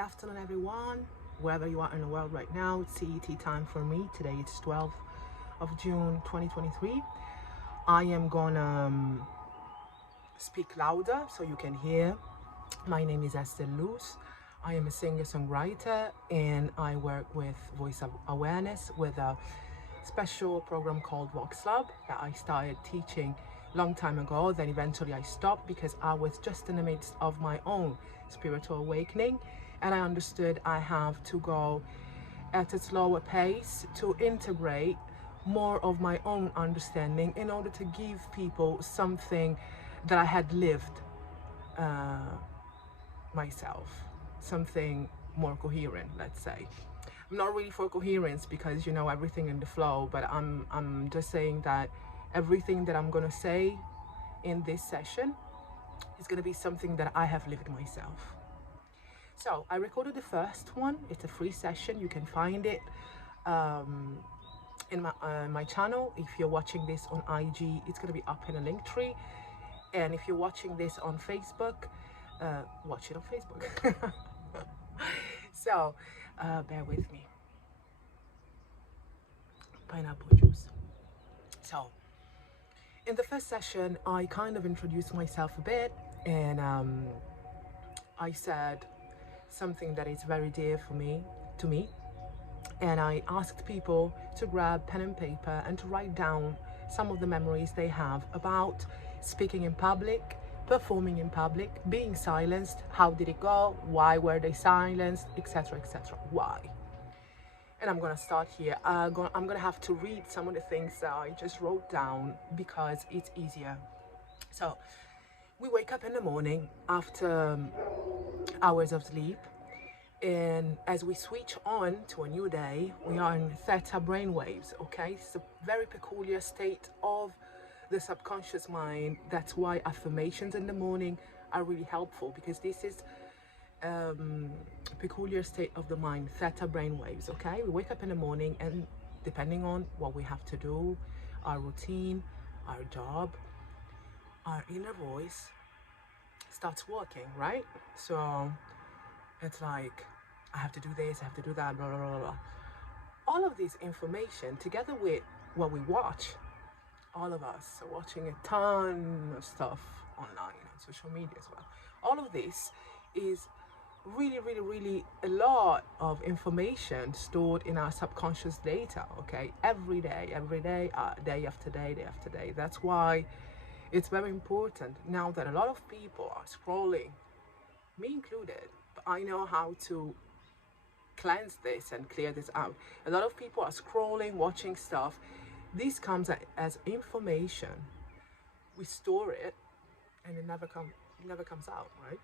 afternoon, everyone. Wherever you are in the world right now, it's CET time for me. Today it's 12th of June 2023. I am gonna speak louder so you can hear. My name is Estel Luz. I am a singer-songwriter and I work with voice awareness with a special program called Voxlab that I started teaching long time ago. Then eventually I stopped because I was just in the midst of my own spiritual awakening, and I understood I have to go at a slower pace to integrate more of my own understanding in order to give people something that I had lived myself, something more coherent, let's say. I'm not really for coherence because everything in the flow, but I'm just saying that everything that I'm gonna say in this session is gonna be something that I have lived myself. So I recorded the first one. It's a free session. You can find it in my channel. If you're watching this on IG, it's gonna be up in a link tree, and if you're watching this on Facebook, watch it on Facebook. So bear with me. Pineapple juice. So in the first session, I kind of introduced myself a bit, and I said something that is very dear to me, and I asked people to grab pen and paper and to write down some of the memories they have about speaking in public, performing in public, being silenced. How did it go? Why were they silenced? Etc. etc. Why? And I'm gonna start here. I'm gonna have to read some of the things that I just wrote down because it's easier. So we wake up in the morning after hours of sleep, and as we switch on to a new day, we are in theta brainwaves. Okay, it's a very peculiar state of the subconscious mind. That's why affirmations in the morning are really helpful, because this is peculiar state of the mind, theta brainwaves. Okay, we wake up in the morning, and depending on what we have to do, our routine, our job, our inner voice starts working, right? So it's like, I have to do this, I have to do that, blah blah blah blah. All of this information, together with what we watch, all of us are watching a ton of stuff online, on social media as well. All of this is really a lot of information stored in our subconscious data. Okay, every day, day after day. That's why it's very important now that a lot of people are scrolling, me included, but I know how to cleanse this and clear this out. A lot of people are scrolling, watching stuff. This comes as information. We store it, and it never comes out, right?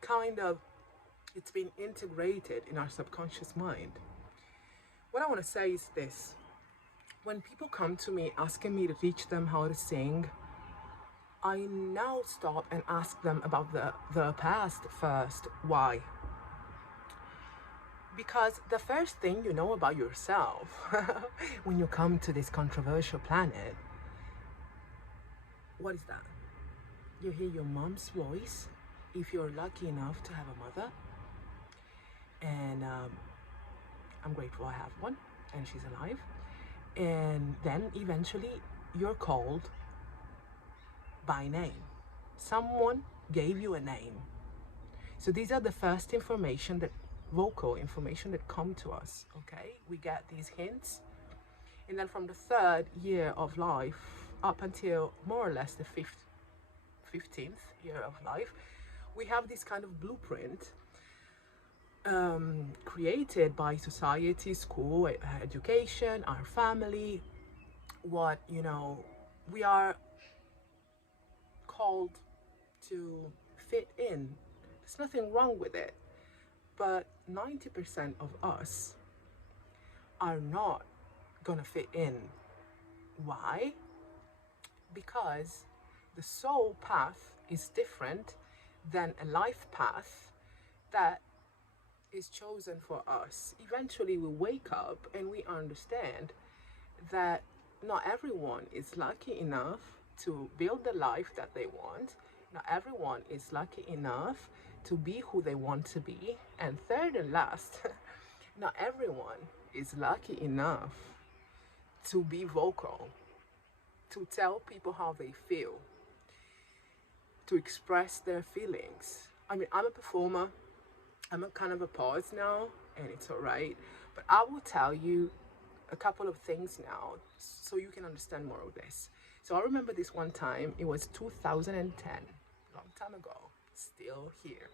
Kind of, it's been integrated in our subconscious mind. What I want to say is this: when people come to me asking me to teach them how to sing, I now stop and ask them about the past first. Why? Because the first thing you know about yourself when you come to this controversial planet, what is that? You hear your mom's voice, if you're lucky enough to have a mother, and I'm grateful I have one, and she's alive. And then eventually you're called by name. Someone gave you a name. So these are the first vocal information that come to us. Okay, we get these hints, and then from the 3rd year of life up until more or less the 15th year of life, we have this kind of blueprint created by society, school, education, our family, what we are called to fit in. There's nothing wrong with it, but 90% of us are not gonna fit in. Why? Because the soul path is different than a life path that is chosen for us. Eventually we wake up and we understand that not everyone is lucky enough to build the life that they want, Not everyone is lucky enough to be who they want to be. And third and last, not everyone is lucky enough to be vocal, to tell people how they feel, to express their feelings. I mean, I'm a performer. I'm a kind of a pause now, and it's all right. But I will tell you a couple of things now so you can understand more of this. So I remember this one time, it was 2010, long time ago, still here.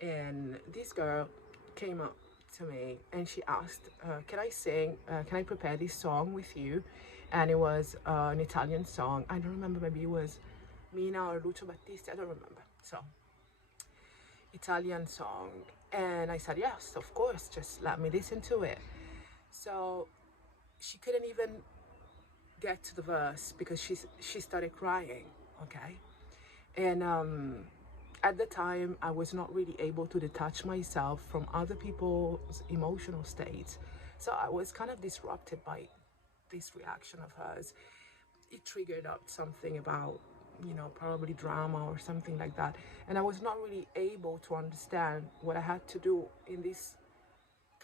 And this girl came up to me and she asked, can I sing, can I prepare this song with you? And it was an Italian song. I don't remember, maybe it was Mina or Lucio Battisti, I don't remember. So, Italian song. And I said, yes, of course, just let me listen to it. So she couldn't even get to the verse because she started crying, okay? And at the time, I was not really able to detach myself from other people's emotional states. So I was kind of disrupted by this reaction of hers. It triggered up something about, probably drama or something like that. And I was not really able to understand what I had to do in this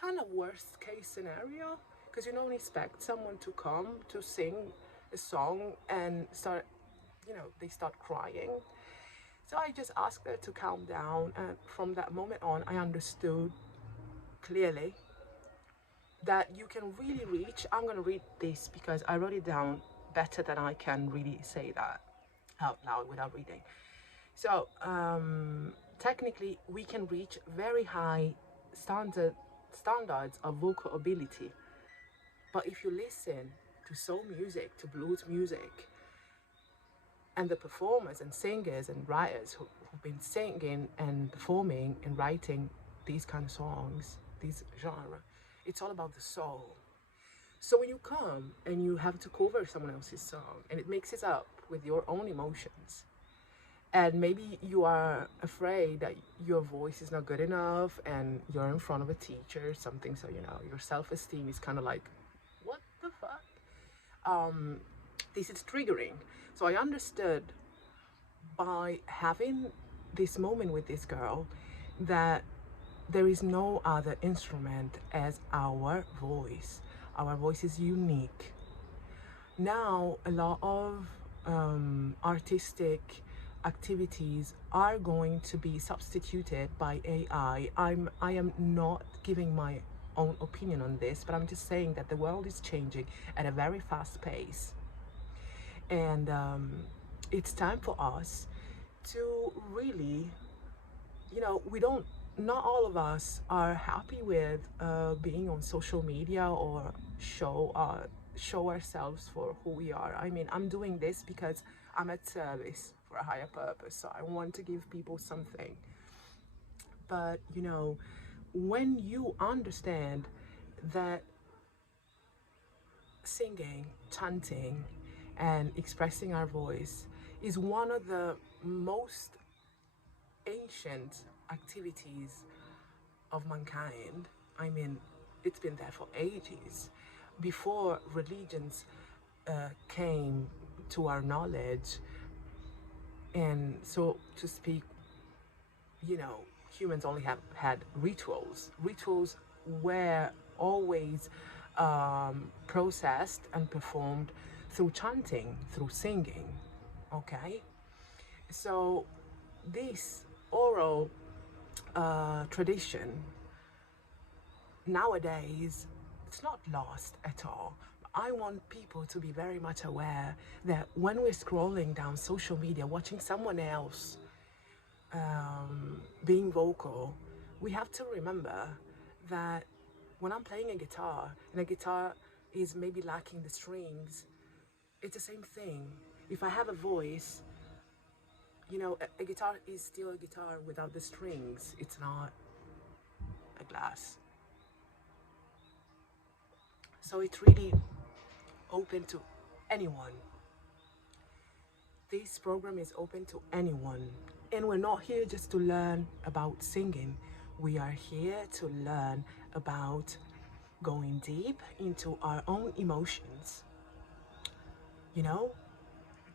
kind of worst case scenario, because you don't expect someone to come to sing a song and start, they start crying. So I just asked her to calm down, and from that moment on, I understood clearly that you can really reach. I'm going to read this because I wrote it down better than I can really say that out loud without reading. So technically, we can reach very high standards of vocal ability. But if you listen to soul music, to blues music, and the performers and singers and writers who've been singing and performing and writing these kind of songs, these genre, it's all about the soul. So when you come and you have to cover someone else's song and it mixes up with your own emotions, and maybe you are afraid that your voice is not good enough and you're in front of a teacher or something, so your self-esteem is kind of like, what the fuck? This is triggering. So I understood by having this moment with this girl that there is no other instrument as our voice. Our voice is unique. Now, a lot of artistic activities are going to be substituted by AI. I am not giving my own opinion on this, but I'm just saying that the world is changing at a very fast pace. And it's time for us to really, not all of us are happy with being on social media or show ourselves for who we are. I mean, I'm doing this because I'm at service for a higher purpose, so I want to give people something. But when you understand that singing, chanting, and expressing our voice is one of the most ancient activities of mankind. I mean, it's been there for ages. Before religions came to our knowledge, and so to speak, humans only have had rituals. Rituals were always processed and performed through chanting, through singing, okay? So this oral tradition, nowadays, it's not lost at all. I want people to be very much aware that when we're scrolling down social media, watching someone else being vocal, we have to remember that when I'm playing a guitar and a guitar is maybe lacking the strings, it's the same thing. If I have a voice, a guitar is still a guitar without the strings. It's not a glass. So it's really open to anyone. This program is open to anyone. And we're not here just to learn about singing. We are here to learn about going deep into our own emotions.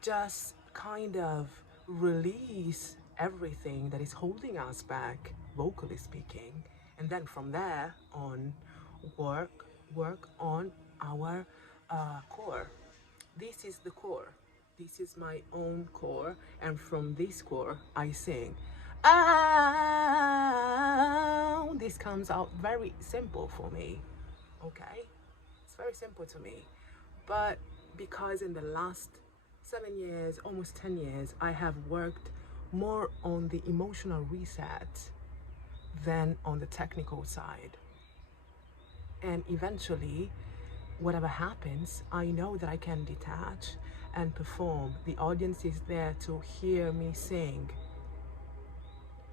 Just kind of release everything that is holding us back, vocally speaking, and then from there on, work on our core. This is the core. This is my own core, and from this core, I sing. Ah, this comes out very simple for me. Okay, it's very simple to me, but because in the last 7 years, almost 10 years, I have worked more on the emotional reset than on the technical side. And eventually, whatever happens, I know that I can detach and perform. The audience is there to hear me sing.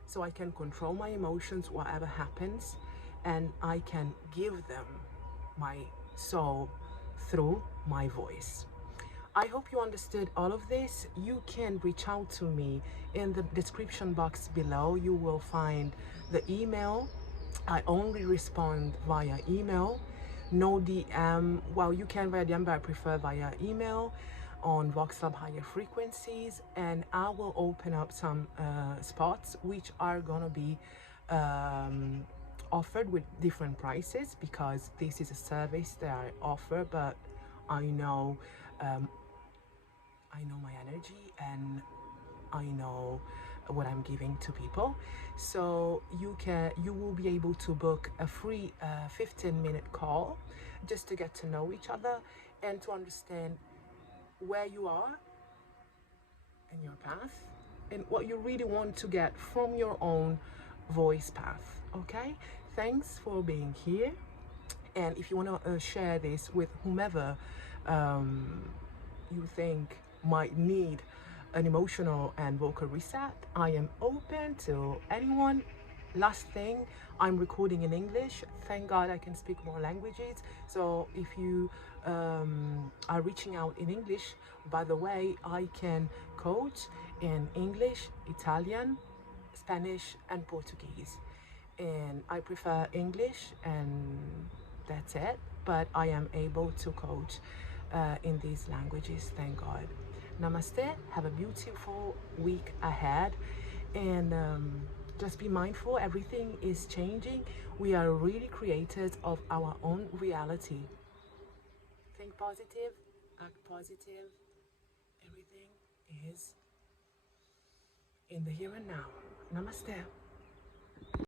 So I can control my emotions, whatever happens, and I can give them my soul through my voice. I hope you understood all of this. You can reach out to me in the description box below. You will find the email. I only respond via email. No DM. Well, you can via DM, but I prefer via email on Voxlab higher frequencies, and I will open up some spots which are gonna be offered with different prices, because this is a service that I offer, but I know my energy, and I know what I'm giving to people. So you will be able to book a free 15-minute call just to get to know each other and to understand where you are in your path and what you really want to get from your own voice path. Okay, thanks for being here, and if you want to share this with whomever you think might need an emotional and vocal reset, I am open to anyone. Last thing, I'm recording in English. Thank God I can speak more languages. So if you are reaching out in English, by the way, I can coach in English, Italian, Spanish, and Portuguese. And I prefer English, and that's it. But I am able to coach in these languages, thank God. Namaste. Have a beautiful week ahead, and just be mindful. Everything is changing. We are really creators of our own reality. Think positive, act positive. Everything is in the here and now. Namaste.